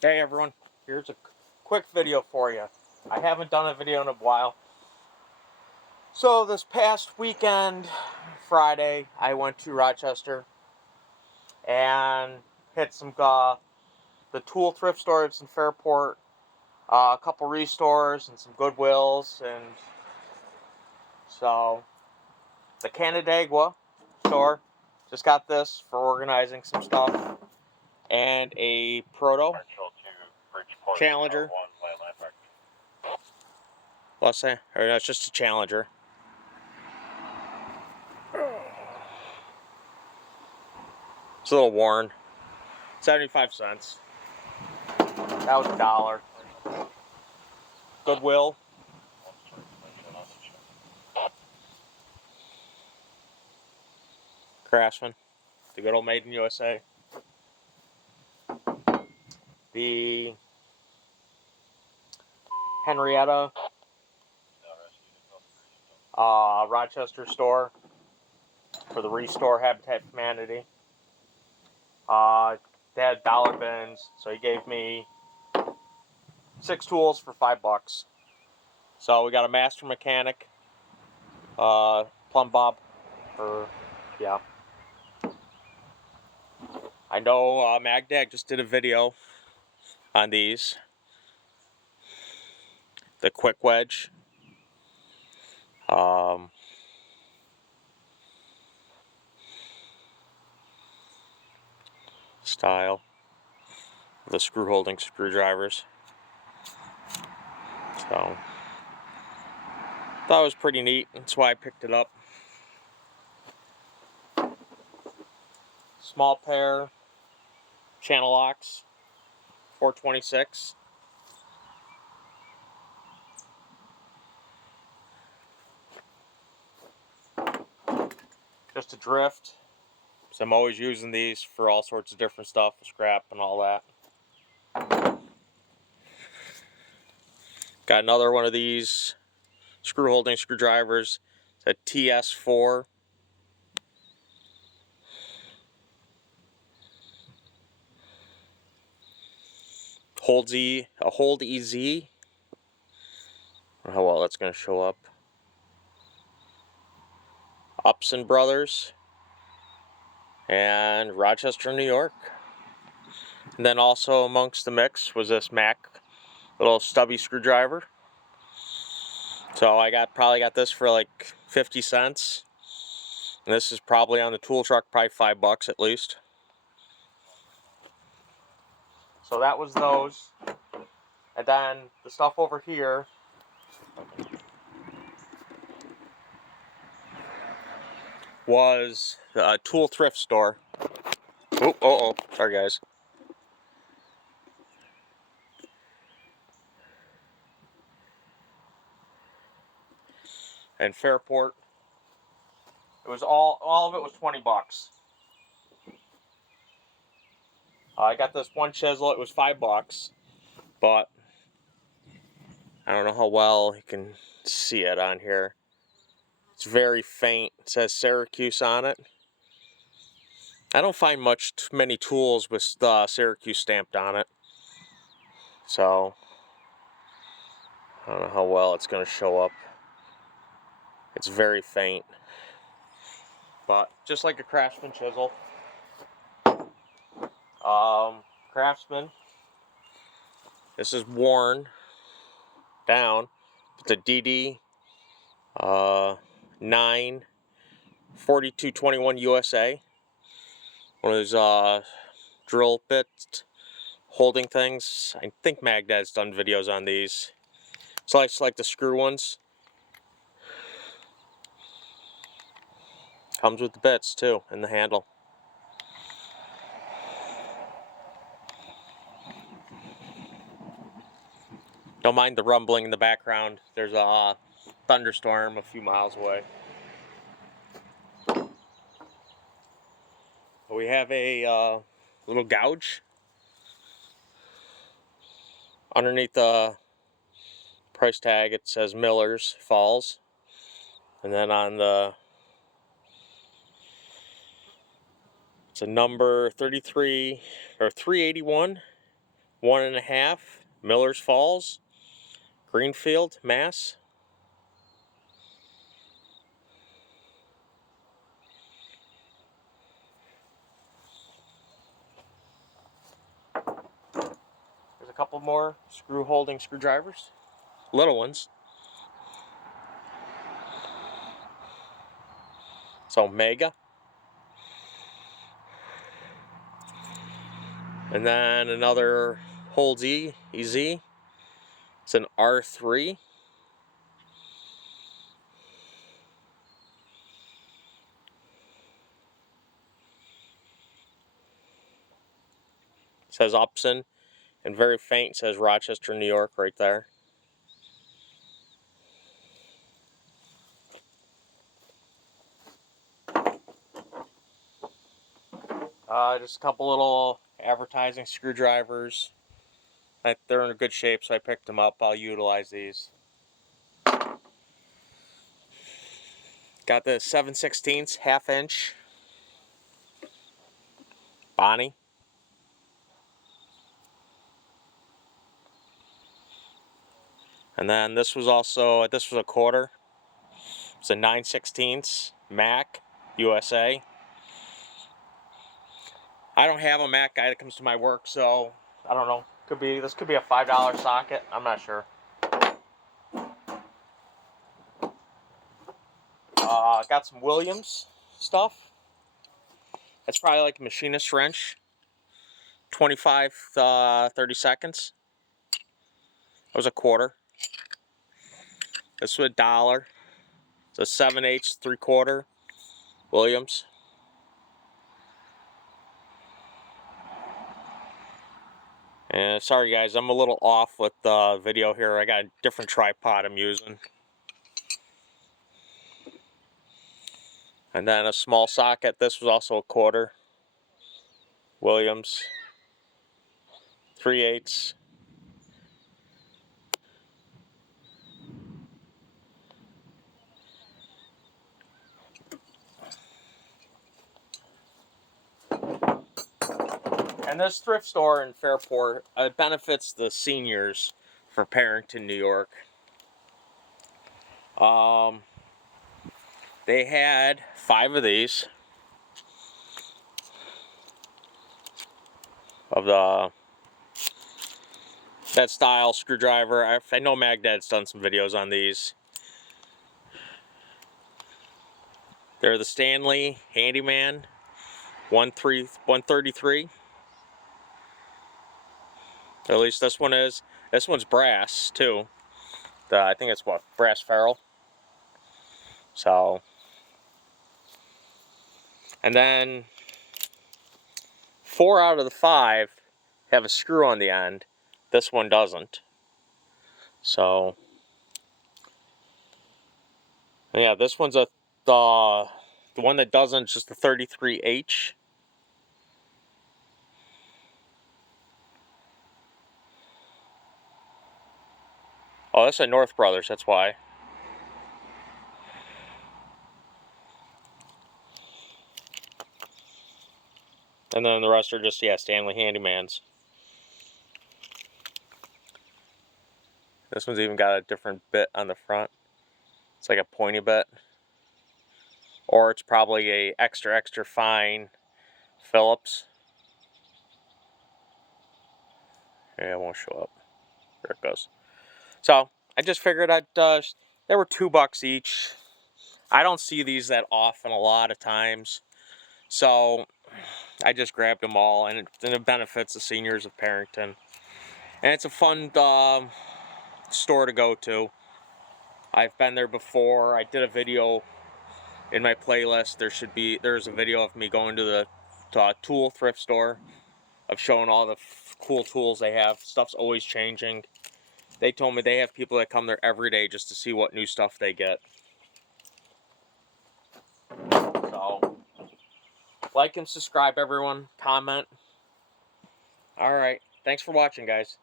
Hey everyone, here's a quick video for you. I haven't done a video in a while. So this past weekend, Friday, I went to Rochester and hit some the tool thrift stores in Fairport, a couple restores and some Goodwills, and so the Canandaigua store just got this for organizing some stuff, and a Proto Challenger. Let's say, or no, it's just a Challenger. It's a little worn. 75 cents. That was $1. Goodwill. Craftsman. The good old Made in USA. The Henrietta Rochester store for the Restore Habitat for Humanity. They had dollar bins, so he gave me 6 tools for $5. So we got a master mechanic, plumb bob, yeah. I know Magdag just did a video on these. The quick wedge. Style. The screw holding screwdrivers. So that was pretty neat. That's why I picked it up. Small pair channel locks, $4.26. Just a drift. So I'm always using these for all sorts of different stuff, scrap and all that. Got another one of these screw holding screwdrivers. It's a TS4. Hold EZ. I don't know how well that's going to show up. Upson Brothers. And Rochester, New York. And then also amongst the mix was this Mac little stubby screwdriver. So I probably got this for like 50 cents. And this is probably on the tool truck, probably $5 at least. So that was those. And then the stuff over here was a tool thrift store. Oh, sorry guys. And Fairport. It was all of it was $20. I got this one chisel, it was $5, but I don't know how well you can see it on here. It's very faint. It says Syracuse on it. I don't find many tools with Syracuse stamped on it. So I don't know how well it's going to show up. It's very faint. But just like a Craftsman chisel. Craftsman. This is worn down. It's a DD 9 4221 USA. One of those drill bit holding things. I think Magdad's done videos on these. So I just like the screw ones. Comes with the bits too, and the handle. Don't mind the rumbling in the background. There's a thunderstorm a few miles away. We have a little gouge underneath the price tag. It says Miller's Falls, and then on it's a number 33 or 381 1.5, Millers Falls, Greenfield, Mass. There's a couple more screw holding screwdrivers, little ones. So Mega. And then another holds EZ. It's an R3. It says Upson, and very faint says Rochester, New York right there. Just a couple little advertising screwdrivers. They're in good shape, so I picked them up. I'll utilize these. Got the 7/16 1/2 inch Bonnie. And then this was a quarter. It's a 9/16 Mac USA. I don't have a Mac guy that comes to my work, so I don't know. This could be a $5 socket. I'm not sure. Got some Williams stuff. That's probably like a machinist wrench. 25, 30 seconds. That was a quarter. This was $1. It's a 7/8 3/4 Williams. And sorry guys, I'm a little off with the video here. I got a different tripod I'm using. And then a small socket. This was also a quarter Williams. 3/8. And this thrift store in Fairport benefits the seniors for Parrington, New York. They had 5 of these of that style screwdriver. I know Magdad's done some videos on these. They're the Stanley Handyman 133. At least this one is. This one's brass too. I think it's what, brass ferrule. So, and then 4 out of the 5 have a screw on the end. This one doesn't. So, yeah, this one's the one that doesn't is just the 33H. Oh, that's a North Brothers, that's why. And then the rest are just, yeah, Stanley Handymans. This one's even got a different bit on the front. It's like a pointy bit. Or it's probably a extra fine Phillips. Yeah, it won't show up. There it goes. So, I just figured they were $2 each. I don't see these that often a lot of times. So, I just grabbed them all, and it benefits the seniors of Parrington. And it's a fun store to go to. I've been there before. I did a video in my playlist. There's a video of me going to the tool thrift store, of showing all the cool tools they have. Stuff's always changing. They told me they have people that come there every day just to see what new stuff they get. So, like and subscribe, everyone. Comment. Alright, thanks for watching, guys.